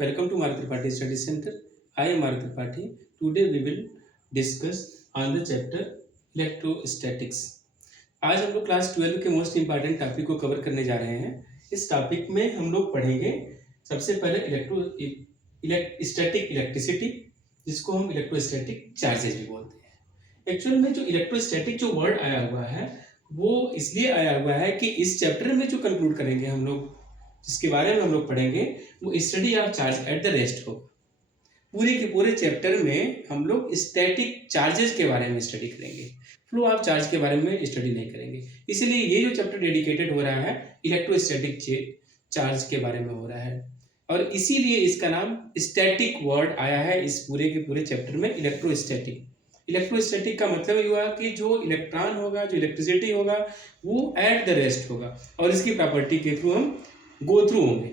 Welcome to Mara Tripathi Study Center. I am Mara Tripathi. Today we will discuss on the chapter electrostatics. आज हम लोग class 12 के most important topic को cover करने जा रहे हैं। इस टॉपिक में हम लोग पढ़ेंगे सबसे पहले स्टैटिक इलेक्ट्रिसिटी, जिसको हम इलेक्ट्रोस्टैटिक चार्जेस भी बोलते हैं। एक्चुअल में जो इलेक्ट्रोस्टैटिक जो वर्ड आया हुआ है वो इसलिए आया हुआ है कि इस चैप्टर में जो कंक्लूड करेंगे हम लोग, जिसके बारे में हम लोग पढ़ेंगे, वो study of charge at the rest होगा। पूरे के पूरे चैप्टर में हम लोग स्टैटिक चार्जेस के बारे में स्टडी करेंगे, फ्लो ऑफ चार्ज के बारे में स्टडी नहीं करेंगे। इसलिए ये जो चैप्टर डेडिकेटेड हो रहा है इलेक्ट्रोस्टैटिक चार्ज के बारे में हो रहा है, और इसीलिए इसका नाम स्टैटिक वर्ड आया है इस पूरे के पूरे चैप्टर में। इलेक्ट्रोस्टैटिक इलेक्ट्रोस्टैटिक का मतलब ये हुआ कि जो इलेक्ट्रॉन होगा, जो इलेक्ट्रिसिटी होगा, वो एट द रेस्ट होगा और इसकी प्रॉपर्टी के थ्रू हम गो थ्रू होंगे।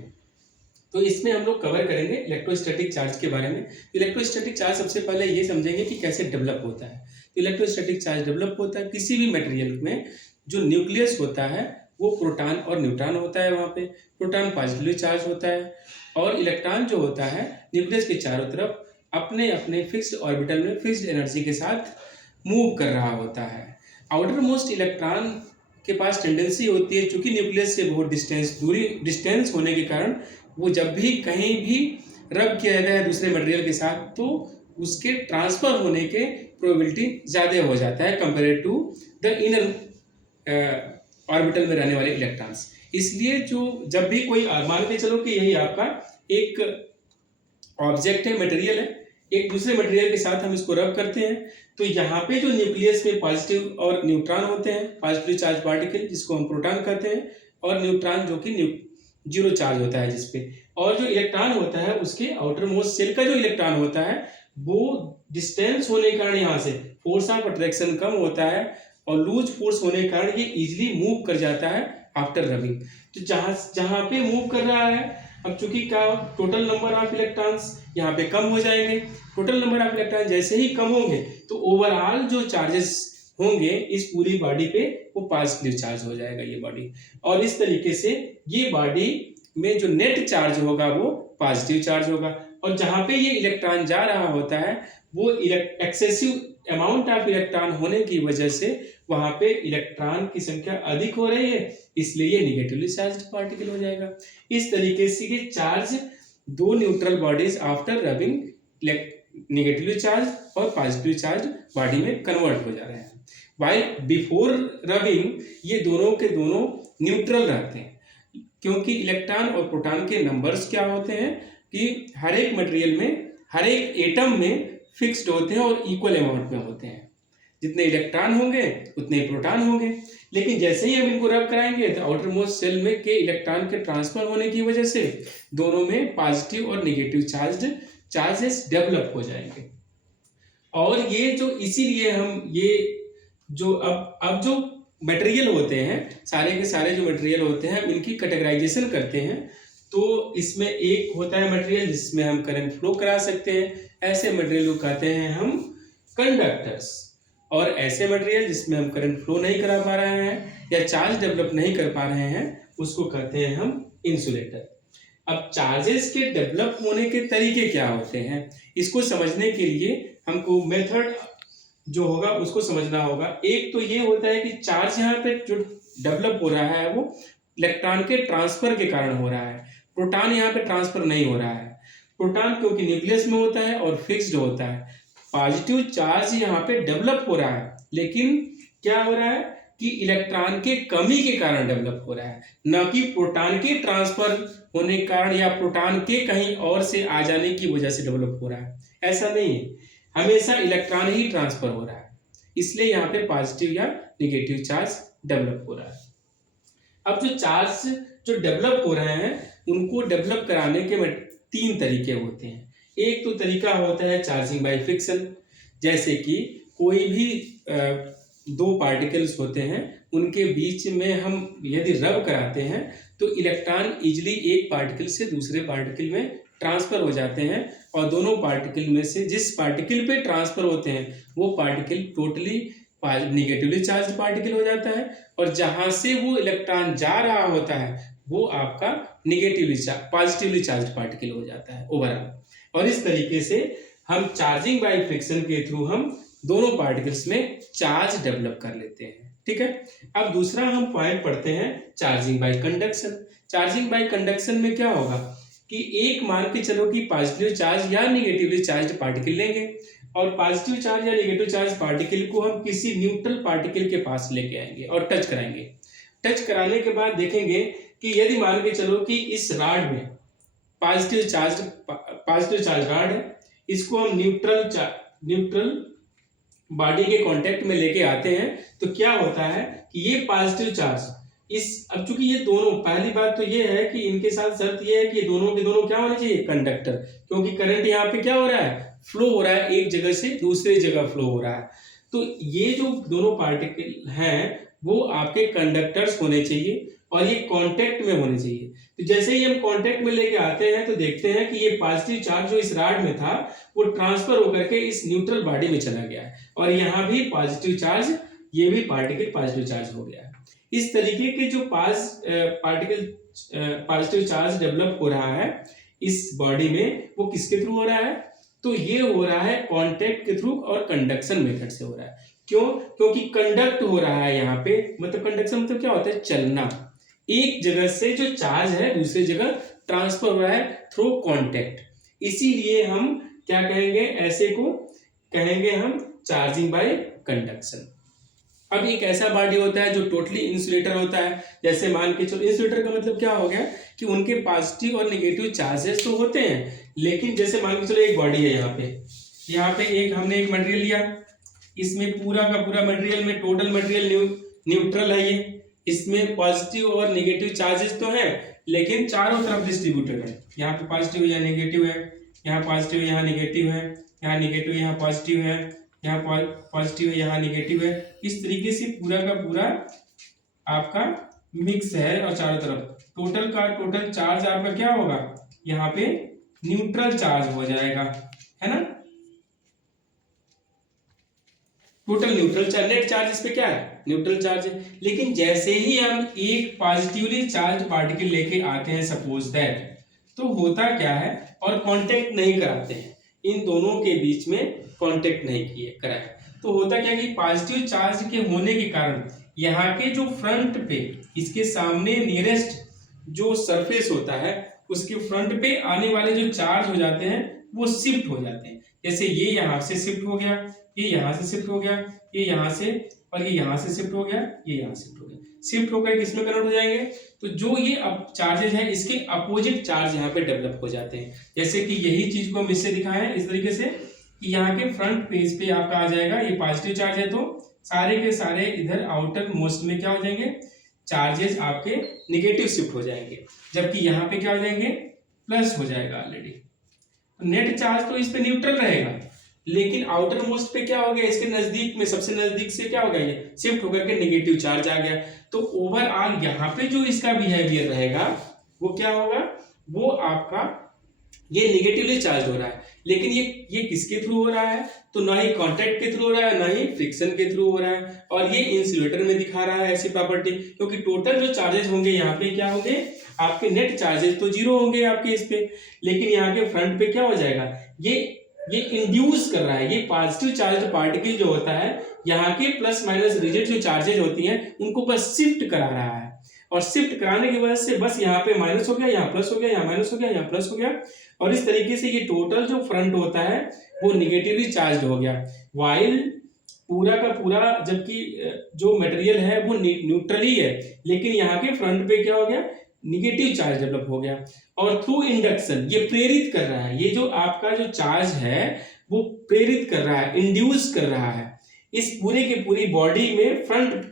तो इसमें हम लोग कवर करेंगे इलेक्ट्रोस्टैटिक चार्ज के बारे में। इलेक्ट्रोस्टैटिक चार्ज सबसे पहले ये समझेंगे कि कैसे डेवलप होता है। तो इलेक्ट्रोस्टैटिक चार्ज डेवलप होता है किसी भी मटेरियल में जो न्यूक्लियस होता है वो प्रोटॉन और न्यूट्रॉन होता है। वहाँ पे प्रोटॉन पॉजिटिवली चार्ज होता है और इलेक्ट्रॉन जो होता है न्यूक्लियस के चारों तरफ अपने अपने फिक्स्ड ऑर्बिटल में फिक्स्ड एनर्जी के साथ मूव कर रहा होता है। आउटर मोस्ट इलेक्ट्रॉन के पास टेंडेंसी होती है, चूंकि न्यूक्लियस से बहुत डिस्टेंस होने के कारण वो जब भी कहीं भी रब किया जाता है दूसरे मटेरियल के साथ, तो उसके ट्रांसफर होने के प्रोबेबिलिटी ज़्यादा हो जाता है compare to the inner orbital में रहने वाले इलेक्ट्रॉन्स। इसलिए जो जब भी कोई मान के चलो कि यही आपका एक ऑब्जेक्ट है, मटेरियल है, एक दूसरे मटेरियल के साथ हम इसको रब करते हैं, तो यहाँ पे जो न्यूक्लियस में पॉजिटिव और न्यूट्रॉन होते हैं, पॉजिटिव चार्ज पार्टिकल जिसको हम प्रोटॉन कहते हैं, और न्यूट्रॉन जो कि जीरो चार्ज होता है जिसपे, और जो इलेक्ट्रॉन होता है उसके आउटर मोस्ट सेल का जो इलेक्ट्रॉन होता है वो डिस्टेंस होने के कारण यहाँ से फोर्स ऑफ अट्रैक्शन कम होता है और लूज फोर्स होने के कारण ये इजीली मूव कर जाता है आफ्टर रबिंग। तो जहाँ पे मूव कर रहा है, अब चूंकि क्या टोटल नंबर ऑफ इलेक्ट्रॉन्स यहाँ पे कम हो जाएंगे। टोटल नंबर ऑफ इलेक्ट्रॉन जैसे ही कम होंगे तो ओवरऑल जो चार्जेस होंगे इस पूरी बॉडी पे वो पॉजिटिव चार्ज हो जाएगा ये बॉडी, और इस तरीके से ये बॉडी में जो नेट चार्ज होगा वो पॉजिटिव चार्ज होगा। और जहाँ पे ये इलेक्ट्रॉन जा रहा होता है वो एक्सेसिव अमाउंट ऑफ इलेक्ट्रॉन होने की वजह से वहाँ पे इलेक्ट्रॉन की संख्या अधिक हो रही है, इसलिए ये निगेटिवली चार्ज्ड पार्टिकल हो जाएगा। इस तरीके से ये चार्ज दो neutral bodies after rubbing negatively charge और पॉजिटिव चार्ज बॉडी में कन्वर्ट हो जा रहे हैं। वाइल बिफोर रबिंग ये दोनों के दोनों न्यूट्रल रहते हैं, क्योंकि इलेक्ट्रॉन और प्रोटॉन के नंबर्स क्या होते हैं कि हर एक मटेरियल में, हर एक एटम में फिक्स्ड होते हैं और इक्वल अमाउंट में होते हैं। जितने इलेक्ट्रॉन होंगे उतने प्रोटॉन होंगे, लेकिन जैसे ही हम इनको रब कराएंगे तो आउटर मोस्ट सेल में के इलेक्ट्रॉन के ट्रांसफर होने की वजह से दोनों में पॉजिटिव और नेगेटिव चार्जेस डेवलप हो जाएंगे। और ये जो इसीलिए हम ये जो अब जो मटेरियल होते हैं, सारे के सारे जो मटेरियल होते हैं इनकी कैटेगराइजेशन करते हैं। तो इसमें एक होता है मटेरियल जिसमें हम करंट फ्लो करा सकते हैं, ऐसे मटेरियल को कहते हैं हम कंडक्टर्स, और ऐसे मटेरियल जिसमें हम करंट फ्लो नहीं करा पा रहे हैं या चार्ज डेवलप नहीं कर पा रहे हैं उसको कहते हैं हम इंसुलेटर। अब चार्जेस के डेवलप होने के तरीके क्या होते हैं, इसको समझने के लिए हमको मेथड जो होगा उसको समझना होगा। एक तो ये होता है कि चार्ज यहाँ पे जो डेवलप हो रहा है वो इलेक्ट्रॉन के ट्रांसफर के कारण हो रहा है, प्रोटॉन यहाँ पे ट्रांसफर नहीं हो रहा है। प्रोटॉन क्योंकि न्यूक्लियस में होता है और फिक्स्ड होता है, पॉजिटिव चार्ज यहाँ पे डेवलप हो रहा है, लेकिन क्या हो रहा है कि इलेक्ट्रॉन के कमी के कारण डेवलप हो रहा है, न कि प्रोटॉन के ट्रांसफर होने के कारण या प्रोटॉन के कहीं और से आ जाने की वजह से डेवलप हो रहा है। ऐसा नहीं है, हमेशा इलेक्ट्रॉन ही ट्रांसफर हो रहा है, इसलिए यहाँ पे पॉजिटिव या नेगेटिव चार्ज डेवलप हो रहा है। अब जो चार्ज जो डेवलप हो रहे हैं उनको डेवलप कराने के 3 तरीके होते हैं। एक तो तरीका होता है चार्जिंग बाय फ्रिक्शन, जैसे कि कोई भी 2 पार्टिकल्स होते हैं उनके बीच में हम यदि रब कराते हैं तो इलेक्ट्रॉन इजीली एक पार्टिकल से दूसरे पार्टिकल में ट्रांसफर हो जाते हैं, और दोनों पार्टिकल में से जिस पार्टिकल पे ट्रांसफर होते हैं वो particle totally negatively charge particle हो जाता है, और जहाँ से वो इलेक्ट्रॉन जा रहा होता है वो आपका पॉजिटिवली चार्ज पार्टिकल हो जाता है ओवरऑल। और इस तरीके से हम चार्जिंग बाय फ्रिक्शन के थ्रू हम दोनों पार्टिकल्स में चार्ज डेवलप कर लेते हैं। ठीक है, अब दूसरा हम पॉइंट पढ़ते हैं charging by conduction. Charging by conduction में क्या होगा कि एक मान के चलो कि पॉजिटिव चार्ज या निगेटिवली चार्ज पार्टिकल लेंगे और पॉजिटिव चार्ज या नेगेटिव चार्ज पार्टिकल को हम किसी न्यूट्रल पार्टिकल के पास लेके आएंगे और टच कराएंगे। टच कराने के बाद देखेंगे कि यदि मान के चलो कि इस रॉड में पॉजिटिव चार्ज रॉड है, इसको हम न्यूट्रल बॉडी के कांटेक्ट में लेके आते हैं, तो क्या होता है कि ये पॉजिटिव चार्ज अब चूंकि ये दोनों, पहली बात तो ये है कि इनके साथ शर्त ये है कि दोनों के दोनों क्या होने चाहिए, कंडक्टर, क्योंकि करंट यहाँ पे क्या हो रहा है, फ्लो हो रहा है, एक जगह से दूसरे जगह फ्लो हो रहा है। तो ये जो दोनों पार्टिकल हैं वो आपके कंडक्टर्स होने चाहिए और ये कांटेक्ट में होने चाहिए। तो जैसे ही हम कांटेक्ट में लेके आते हैं तो देखते हैं कि ये पॉजिटिव चार्ज जो इस रॉड में था वो ट्रांसफर होकर के इस न्यूट्रल बॉडी में चला गया है और यहाँ भी पॉजिटिव चार्ज, ये भी पार्टिकल पॉजिटिव चार्ज हो गया है। इस तरीके के जो पार्टिकल पॉजिटिव चार्ज डेवलप हो रहा है इस बॉडी में, वो किसके थ्रू हो रहा है, तो ये हो रहा है कांटेक्ट के थ्रू और कंडक्शन मेथड से हो रहा है। क्यों? क्योंकि कंडक्ट हो रहा है यहाँ पे, मतलब कंडक्शन मतलब क्या होता है, चलना, एक जगह से जो चार्ज है दूसरी जगह ट्रांसफर हो रहा है थ्रू कांटेक्ट। इसीलिए हम क्या कहेंगे, ऐसे को कहेंगे हम चार्जिंग बाय कंडक्शन। अब एक ऐसा बॉडी होता है जो टोटली इंसुलेटर होता है, जैसे मान के चलो, इंसुलेटर का मतलब क्या हो गया कि उनके पॉजिटिव और नेगेटिव चार्जेस तो होते हैं, लेकिन जैसे मान के चलो एक बॉडी है, यहाँ पे एक हमने एक मटेरियल लिया, इसमें पूरा का पूरा मटेरियल में टोटल मटेरियल न्यूट्रल है, ये इसमें पॉजिटिव और नेगेटिव चार्जेस तो हैं लेकिन चारों तरफ डिस्ट्रीब्यूटेड है, यहाँ पे पॉजिटिव यहाँ नेगेटिव है, यहाँ पॉजिटिव यहाँ नेगेटिव है, यहाँ नेगेटिव यहाँ पॉजिटिव है, यहाँ पॉजिटिव है यहाँ नेगेटिव है। इस तरीके से पूरा का पूरा आपका मिक्स है और चारों तरफ टोटल का टोटल चार्ज आपका क्या होगा, यहाँ पे न्यूट्रल चार्ज हो जाएगा, है ना, total neutral charge, net charge इस पे क्या है, न्यूट्रल चार्ज है। लेकिन जैसे ही हम एक पॉजिटिवली चार्ज पार्टिकल लेके आते हैं सपोज दैट, तो होता क्या है, और कांटेक्ट नहीं कराते हैं, इन दोनों के बीच में कांटेक्ट नहीं कराए, तो होता क्या कि पॉजिटिव चार्ज के होने के कारण यहाँ के जो फ्रंट पे इसके सामने नियरेस्ट जो सरफेस होता है उसके फ्रंट पे आने वाले जो चार्ज हो जाते हैं वो शिफ्ट हो जाते हैं। जैसे ये यहाँ से शिफ्ट हो गया, ये यहाँ से शिफ्ट हो गया, ये यहाँ से, और ये यहाँ से शिफ्ट हो गया, ये यहाँ शिफ्ट हो गया, शिफ्ट होकर किसमें कन्वर्ट हो जाएंगे, तो जो ये अब चार्जेज हैं इसके अपोजिट चार्ज यहाँ पे डेवलप हो जाते हैं। जैसे कि यही चीज को हम इससे दिखाए हैं इस तरीके से कि यहाँ के फ्रंट पेज पे आपका आ जाएगा, ये पॉजिटिव चार्ज है तो सारे के सारे इधर आउटर मोस्ट में क्या हो जाएंगे, चार्जेस आपके निगेटिव शिफ्ट हो जाएंगे, जबकि यहाँ पे क्या हो जाएंगे, प्लस हो जाएगा ऑलरेडी। नेट चार्ज तो इस पे न्यूट्रल रहेगा, लेकिन आउटर मोस्ट पे क्या हो गया, इसके नजदीक में सबसे नजदीक से क्या हो गया, ये शिफ्ट होकर के नेगेटिव चार्ज आ गया। तो ओवरऑल यहाँ पे जो इसका बिहेवियर रहेगा वो क्या होगा, वो आपका ये नेगेटिवली चार्ज हो रहा है, लेकिन ये किसके थ्रू हो रहा है, तो ना ही कांटेक्ट के थ्रू हो रहा है ना ही फ्रिक्शन के थ्रू हो रहा है, और ये इंसुलेटर में दिखा रहा है ऐसी प्रॉपर्टी, क्योंकि टोटल जो चार्जेस होंगे यहाँ पे क्या होंगे, आपके नेट चार्जेस तो जीरो होंगे आपके इस पे, लेकिन यहाँ के फ्रंट पे क्या हो जाएगा, ये इंड्यूस कर रहा है, ये पॉजिटिव चार्ज पार्टिकल जो होता है यहाँ के प्लस माइनस रिजेक्ट जो चार्जेज होती हैं उनको बस शिफ्ट करा रहा है, और शिफ्ट कराने की वजह से बस यहाँ पे माइनस हो गया, यहाँ प्लस हो गया, यहाँ माइनस हो गया, यहाँ प्लस हो गया, और इस तरीके से ये टोटल जो फ्रंट होता है वो निगेटिवली चार्ज हो गया, वाइल पूरा का पूरा जबकि जो मटेरियल है वो न्यूट्रली है, लेकिन यहाँ के फ्रंट पे क्या हो गया, निगेटिव चार्ज डेवलप हो गया। और थ्रू इंडक्शन ये प्रेरित कर रहा है, ये जो आपका जो चार्ज है वो प्रेरित कर रहा है, इंड्यूस कर रहा है इस पूरे के पूरी बॉडी में फ्रंट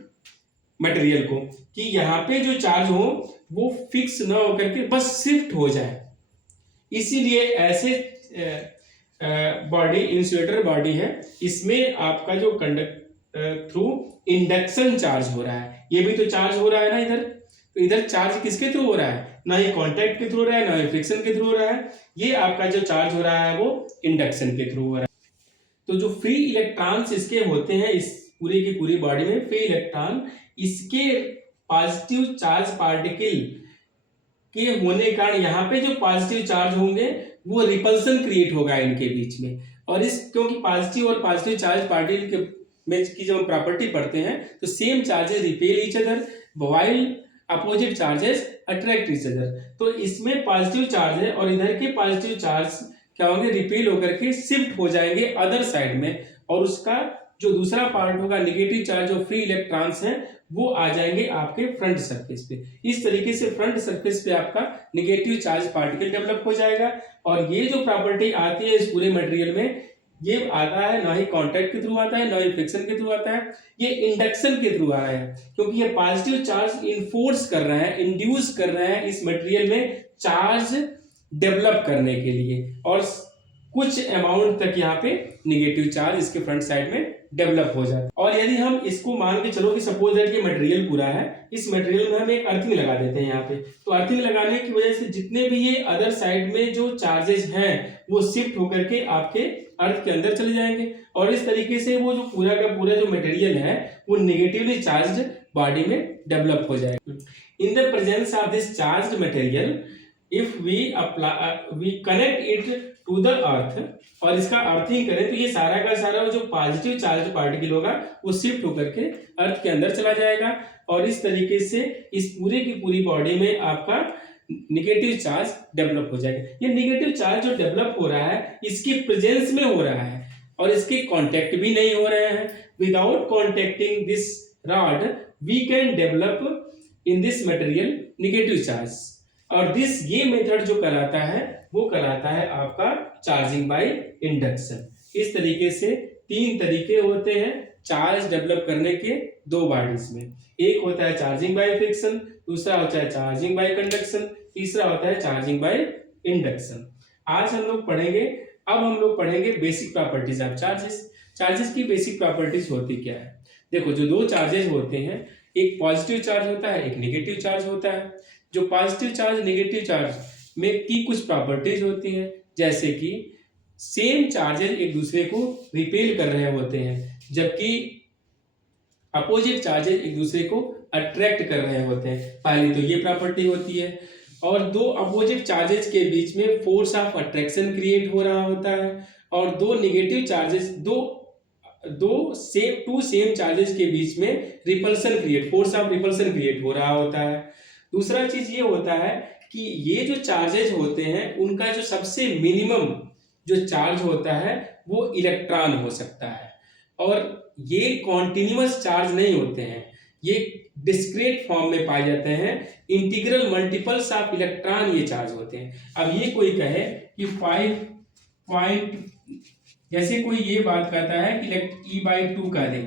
मटेरियल को, कि यहाँ पे जो चार्ज हो वो फिक्स ना होकर के बस शिफ्ट हो जाए। इसीलिए ऐसे बॉडी इंसुलेटर बॉडी है, इसमें आपका जो कंडक्ट थ्रू इंडक्शन चार्ज हो रहा है, ये भी तो चार्ज हो रहा है ना इधर, तो इधर चार्ज किसके थ्रू हो रहा है, ना ही कांटेक्ट के थ्रू हो रहा है ना ही फ्रिक्शन के थ्रू हो रहा है, ये आपका जो चार्ज हो रहा है वो इंडक्शन के थ्रू हो रहा है। तो जो फ्री इलेक्ट्रॉन्स इसके होते हैं इस पूरी की पूरी बॉडी में, फ्री इलेक्ट्रॉन इसके पॉजिटिव चार्ज पार्टिकल के होने के कारण यहाँ पे जो पॉजिटिव चार्ज होंगे वो रिपल्सन क्रिएट होगा इनके बीच में। और इस क्योंकि पॉजिटिव और पॉजिटिव चार्ज पार्टिकल के में की जब हम प्रॉपर्टी पढ़ते हैं तो same charges repel each other while opposite charges attract each other. तो इसमें पॉजिटिव चार्ज है और इधर के पॉजिटिव चार्ज क्या होंगे, रिपेल होकर के शिफ्ट हो जाएंगे अदर साइड में, और उसका जो दूसरा पार्ट होगा नेगेटिव चार्ज जो फ्री इलेक्ट्रॉन्स हैं वो आ जाएंगे आपके फ्रंट सरफेस पे। इस तरीके से फ्रंट सरफेस पे आपका नेगेटिव चार्ज पार्टिकल डेवलप हो जाएगा। और ये जो प्रॉपर्टी आती है इस पूरे मटेरियल में, ये आता है ना ही कांटेक्ट के थ्रू आता है ना ही फ्रिक्शन के थ्रू आता है, ये इंडक्शन के थ्रू आ रहा है, क्योंकि ये पॉजिटिव चार्ज इन्फोर्स कर रहा है, इंड्यूस कर रहा है इस मटेरियल में चार्ज डेवलप करने के लिए, और कुछ अमाउंट तक यहाँ पे नेगेटिव चार्ज इसके फ्रंट साइड में डेवलप हो जाता है। और यदि हम इसको मान के चलो कि सपोज दैट ये मटेरियल पूरा है, इस मटेरियल में हम एक अर्थिंग लगा देते हैं यहाँ पे, तो अर्थिंग लगाने की वजह से जितने भी ये अदर साइड में जो चार्जेस हैं वो शिफ्ट होकर के आपके अर्थ के अंदर चले जाएंगे, और इस तरीके से वो जो पूरा का पूरा जो मटेरियल है वो नेगेटिवली चार्ज्ड बॉडी में डेवलप हो जाएगा। In the presence of this charged material if we connect it to the earth, और इसका अर्थिंग करें तो ये सारा का सारा जो पॉजिटिव चार्ज पार्टिकल होगा वो शिफ्ट होकर के अर्थ के अंदर चला जाएगा, और इस तरीके से इस पूरे की पूरी बॉडी में आपका नेगेटिव चार्ज डेवलप हो जाएगा। ये नेगेटिव चार्ज जो डेवलप हो रहा है इसके प्रेजेंस में हो रहा है और इसके कांटेक्ट भी नहीं हो रहे हैं। Without contacting this rod we can develop in this material negative charge, और दिस ये मेथड जो कराता है वो कराता है आपका चार्जिंग बाय इंडक्शन। इस तरीके से तीन तरीके होते हैं चार्ज डेवलप करने के दो बॉडीज में, एक होता है चार्जिंग बाय फ्रिक्शन, दूसरा होता है चार्जिंग बाय कंडक्शन, तीसरा होता है चार्जिंग बाय इंडक्शन। आज हम लोग पढ़ेंगे, अब हम लोग पढ़ेंगे basic properties of charges. Charges की बेसिक प्रॉपर्टीज होती क्या है? देखो, जो दो चार्जेस होते हैं, एक पॉजिटिव चार्ज होता है, एक नेगेटिव चार्ज होता है। जो पॉजिटिव चार्ज नेगेटिव चार्ज में की कुछ प्रॉपर्टीज होती हैं, जैसे कि सेम चार्जेस एक दूसरे को रिपेल कर रहे होते हैं, जबकि अपोजिट चार्जेस एक दूसरे को अट्रैक्ट कर रहे होते हैं। पहली तो ये प्रॉपर्टी होती है। और दो अपोजिट चार्जेस के बीच में फोर्स ऑफ अट्रैक्शन क्रिएट हो रहा होता है, और दो negative charges two same charges के बीच में repulsion create, force of repulsion create हो रहा होता है। दूसरा चीज ये होता है कि ये जो चार्जेस होते हैं उनका जो सबसे मिनिमम जो चार्ज होता है वो इलेक्ट्रॉन हो सकता है, और ये कॉन्टिन्यूअस चार्ज नहीं होते हैं, ये डिस्क्रीट फॉर्म में पाए जाते हैं। इंटीग्रल मल्टीपल्स ऑफ इलेक्ट्रॉन ये चार्ज होते हैं। अब ये कोई कहे कि 5 पॉइंट, जैसे कोई ये बात कहता है कि E/2 का दे,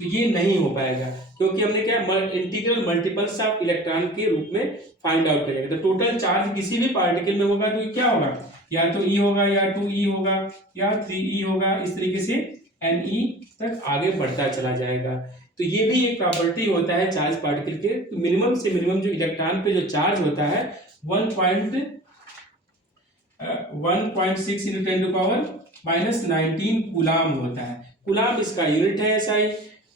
तो ये नहीं हो पाएगा, क्योंकि हमने क्या इंटीग्रल मल्टीपल्स ऑफ इलेक्ट्रॉन के रूप में फाइंड आउट करेगा। तो टोटल चार्ज किसी भी पार्टिकल में होगा तो ये क्या होगा, या तो E होगा, या 2E होगा, या 3E होगा, इस तरीके से Ne तक आगे बढ़ता चला जाएगा। तो ये भी एक प्रॉपर्टी होता है चार्ज पार्टिकल के। तो मिनिमम से मिनिमम जो इलेक्ट्रॉन पे जो चार्ज होता है 1.6 × 10⁻⁻19 कूलाम होता है। कूलाम इसका यूनिट है SI,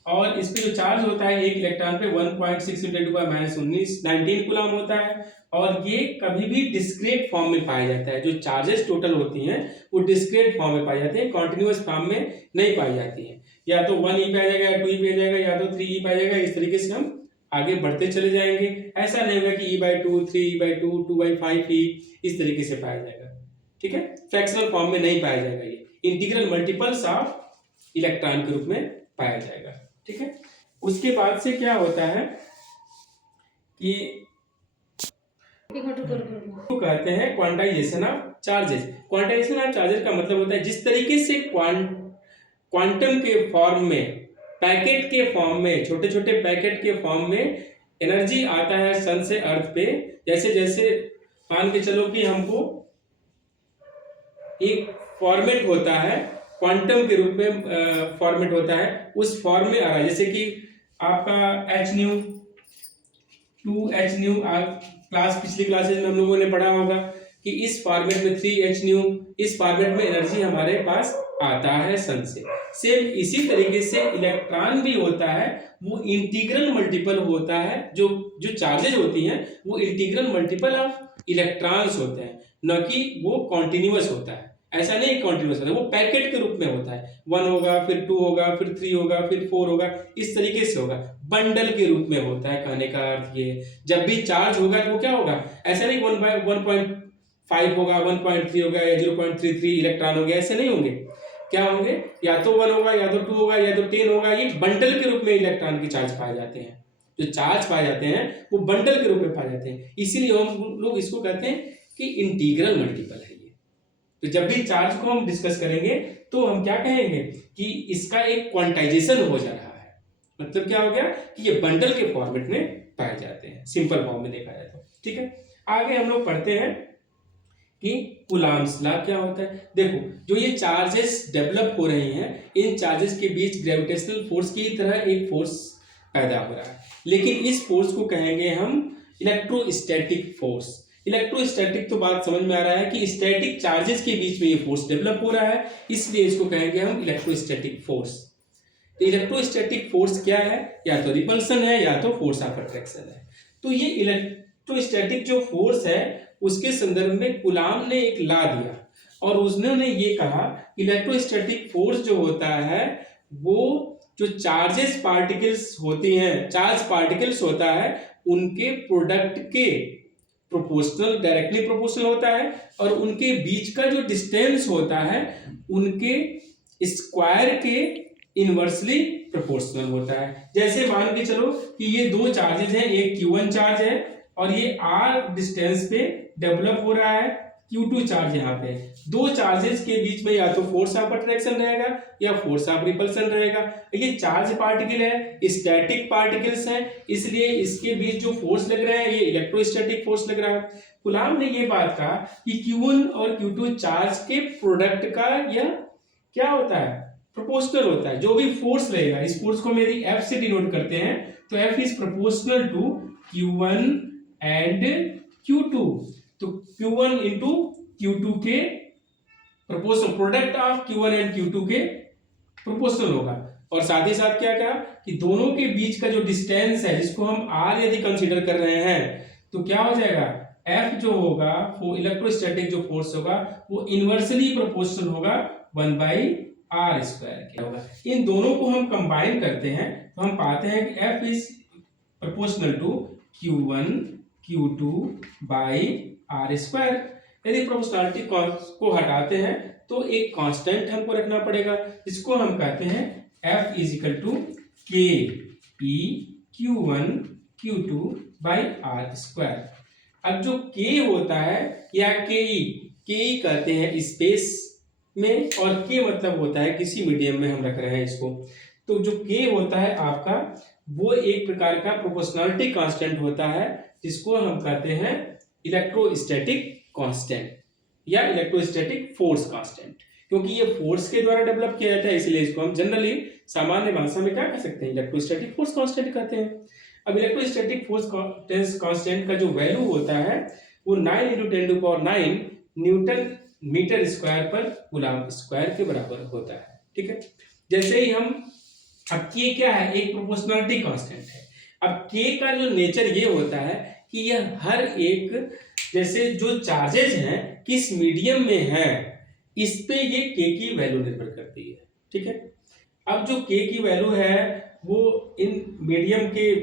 और इस पे जो चार्ज होता है एक इलेक्ट्रॉन पे 1.6 × 10⁻⁻19 कूलाम होता है, और ये कभी भी डिस्क्रीट फॉर्म में पाया जाता है। जो चार्जेस टोटल होती हैं वो डिस्क्रीट फॉर्म में पाई जाती है, कॉन्टिन्यूअस फॉर्म में नहीं पाई जाती है। या तो 1E पे आ जाएगा, या 2E पे आ जाएगा, या तो 3E पे आ जाएगा। इस तरीके से हम आगे बढ़ते चले जाएंगे। ऐसा नहीं होगा कि E/2, 3E/2, 2/5E इस तरीके से पाया जाएगा, ठीक है। फ्रैक्शनल फॉर्म में नहीं पाया जाएगा, ये इंटीग्रल मल्टीपल्स ऑफ इलेक्ट्रॉन के रूप में पाया जाएगा, ठीक है। उसके बाद से क्या होता है कि तो कहते हैं quantization of charges. Quantization of charges का मतलब होता है जिस तरीके से क्वांटम के फॉर्म में, पैकेट के फॉर्म में, छोटे छोटे पैकेट के फॉर्म में एनर्जी आता है सन से अर्थ पे। जैसे जैसे मान के चलो कि हमको एक फॉर्मेट होता है, क्वांटम के रूप में फॉर्मेट होता है, उस फॉर्म में आ रहा है। जैसे कि आपका hν 2hν, पिछली क्लासेज में हम लोगों ने पढ़ा होगा कि इस फॉर्मेट में 3hν, इस फॉर्मेट में एनर्जी हमारे पास आता है सन से। सेम इसी तरीके से इलेक्ट्रॉन भी होता है, वो इंटीग्रल मल्टीपल होता है। जो चार्जेज होती हैं वो इंटीग्रल मल्टीपल ऑफ इलेक्ट्रॉन्स होते हैं, न कि वो कॉन्टिन्यूअस होता है। ऐसा नहीं कॉन्टिन्यूअस होता है, वो पैकेट के रूप में होता है। 1 होगा, फिर 2 होगा, फिर 3 होगा, फिर 4 होगा, इस तरीके से होगा। बंडल के रूप में होता है, कहने का अर्थ ये जब भी चार्ज होगा तो वो क्या होगा, ऐसा नहीं 1/1.5 होगा, 1.3 होगा या 0.33 इलेक्ट्रॉन हो गया, ऐसे नहीं होंगे। क्या होंगे, या तो 1 होगा, या तो 2 होगा, या तो 10 होगा। ये बंडल के रूप में इलेक्ट्रॉन के चार्ज पाए जाते हैं। जो चार्ज पाए जाते हैं वो बंडल के रूप में पाए जाते हैं, इसीलिए हम लोग इसको कहते हैं कि इंटीग्रल मल्टीपल है ये। तो जब भी चार्ज को हम डिस्कस करेंगे तो हम क्या कहेंगे कि इसका एक क्वांटाइजेशन हो जा रहा है। मतलब क्या हो गया कि ये बंडल के फॉर्मेट में पाए जाते हैं, सिंपल फॉर्म में देखा जाए तो। ठीक है, आगे हम लोग पढ़ते हैं कि कूलॉम्स लॉ क्या होता है। देखो, जो ये चार्जेस डेवलप हो रहे हैं, इन चार्जेस के बीच ग्रेविटेशनल फोर्स की तरह एक फोर्स पैदा हो रहा है, लेकिन इस फोर्स को कहेंगे हम इलेक्ट्रोस्टैटिक फोर्स। इलेक्ट्रोस्टैटिक तो बात समझ में आ रहा है कि स्टैटिक चार्जेस के बीच में ये फोर्स डेवलप हो रहा है, इसलिए इसको कहेंगे हम इलेक्ट्रोस्टैटिक फोर्स। तो इलेक्ट्रोस्टैटिक फोर्स क्या है, या तो रिपल्सन है या तो फोर्स ऑफ अट्रैक्शन है। तो ये इलेक्ट्रोस्टैटिक जो फोर्स है उसके संदर्भ में कूलॉम ने एक लॉ दिया और उसने ये कहा इलेक्ट्रोस्टैटिक फोर्स जो होता है वो जो चार्जेस पार्टिकल्स होती हैं, चार्ज पार्टिकल्स होता है, उनके प्रोडक्ट के प्रोपोर्शनल, डायरेक्टली प्रोपोर्शनल होता है, और उनके बीच का जो डिस्टेंस होता है उनके स्क्वायर के इनवर्सली प्रोपोर्शनल होता है। जैसे मान के चलो कि ये दो चार्जेस हैं, एक Q1 चार्ज है और ये R डिस्टेंस पे डेवलप हो रहा है, Q2 चार्ज यहाँ पे। दो चार्जेस के बीच में या तो फोर्स ऑफ अट्रैक्शन रहेगा या फोर्स ऑफ रिपल्सन रहेगा। ये चार्ज पार्टिकल है, स्टैटिक पार्टिकल्स हैं, इसलिए इसके बीच जो फोर्स लग रहा है ये इलेक्ट्रोस्टैटिक फोर्स लग रहा है। कूलॉम ने ये बात कहा कि Q1 और Q2 चार्ज के प्रोडक्ट का यह क्या होता है, प्रोपोर्शनल होता है। जो भी फोर्स रहेगा, इस फोर्स को हम यदि F से डिनोट करते हैं तो F is proportional to Q1 and Q2। तो Q1 इंटू Q2 के proportional, product of Q1 and Q2 के प्रोपोर्शनल होगा। और साथ ही साथ क्या कहा कि दोनों के बीच का जो डिस्टेंस है जिसको हम R यदि कंसीडर कर रहे हैं तो क्या हो जाएगा, F जो होगा वो इलेक्ट्रोस्टैटिक जो फोर्स होगा वो इनवर्सली प्रोपोर्शनल होगा 1/r स्क्वायर के होगा। इन दोनों को हम कंबाइन करते हैं तो हम पाते हैं कि F is proportional to Q1 Q2 by R square. यदि प्रोपोर्शनलिटी को हटाते हैं तो एक कांस्टेंट हमको रखना पड़ेगा जिसको हम कहते हैं F इज इक्वल टू के ई Q1 Q2 by R square. अब जो K होता है या के ई कहते हैं स्पेस में, और K मतलब होता है किसी मीडियम में हम रख रहे हैं इसको। तो जो K होता है आपका वो एक प्रकार का प्रोपोर्शनलिटी कांस्टेंट होता है जिसको हम कहते हैं इलेक्ट्रोस्टैटिक कांस्टेंट या इलेक्ट्रोस्टैटिक फोर्स कांस्टेंट। क्योंकि ये फोर्स के द्वारा डेवलप किया जाता है इसलिए इसको हम जनरली सामान्य भाषा में क्या कह सकते हैं, इलेक्ट्रोस्टैटिक फोर्स कांस्टेंट कहते हैं। अब इलेक्ट्रोस्टैटिक फोर्स कांस्टेंट का जो वैल्यू होता है वो 9 × 10⁹ न्यूटन मीटर स्क्वायर पर कूलॉम स्क्वायर के बराबर होता है। ठीक है, जैसे ही हम, अब K क्या है, एक प्रोपोर्शनलिटी कांस्टेंट है। अब K का जो नेचर ये होता है कि यह हर एक, जैसे जो चार्जेस हैं किस मीडियम में है इस पे ये K की वैल्यू निर्भर करती है। ठीक है, अब जो K की वैल्यू है वो इन मीडियम के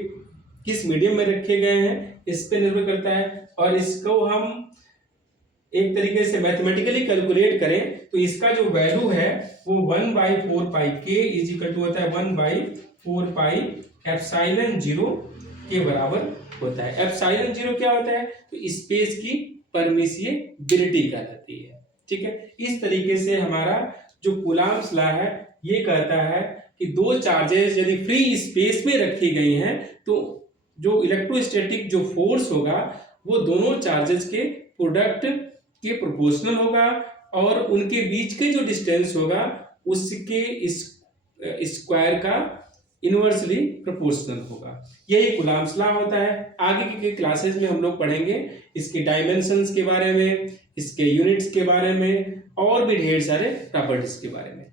किस मीडियम में रखे गए हैं इस पे निर्भर करता है, और इसको हम एक तरीके से मैथमेटिकली कैलकुलेट करें तो इसका जो वैल्यू है वो 1/4 पाई K इज इक्वल टू होता है 1/4 पाई एप्सिलॉन 0 के बराबर होता है। एप्सिलॉन 0 क्या होता है, तो स्पेस की परमिसिबिलिटी कहलाती है। ठीक है, इस तरीके से हमारा जो कूलॉम्स लॉ है ये कहता है कि दो चार्जेस यदि फ्री स्पेस में रखी गई हैं तो जो इलेक्ट्रोस्टैटिक जो फोर्स होगा वो दोनों चार्जेस के प्रोडक्ट के प्रोपोर्शनल होगा और उनके बीच के जो डिस्टेंस होगा उसके स्क्वायर का इनवर्सली प्रोपोर्शनल होगा। यही कूलॉम्स लॉ होता है। आगे के क्लासेस में हम लोग पढ़ेंगे इसके डायमेंशंस के बारे में, इसके यूनिट्स के बारे में और भी ढेर सारे प्रॉपर्टीज के बारे में।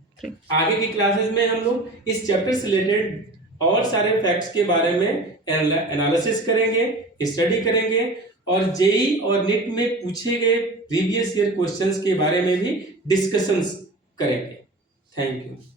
आगे की क्लासेस में हम लोग इस चैप्टर से रिलेटेड और सारे फैक्ट्स के बारे में एनालिसिस करेंगे, स्टडी करेंगे और जेई और नीट में पूछे गए प्रीवियस ईयर क्वेश्चंस के बारे में भी डिस्कशंस करेंगे। Thank you.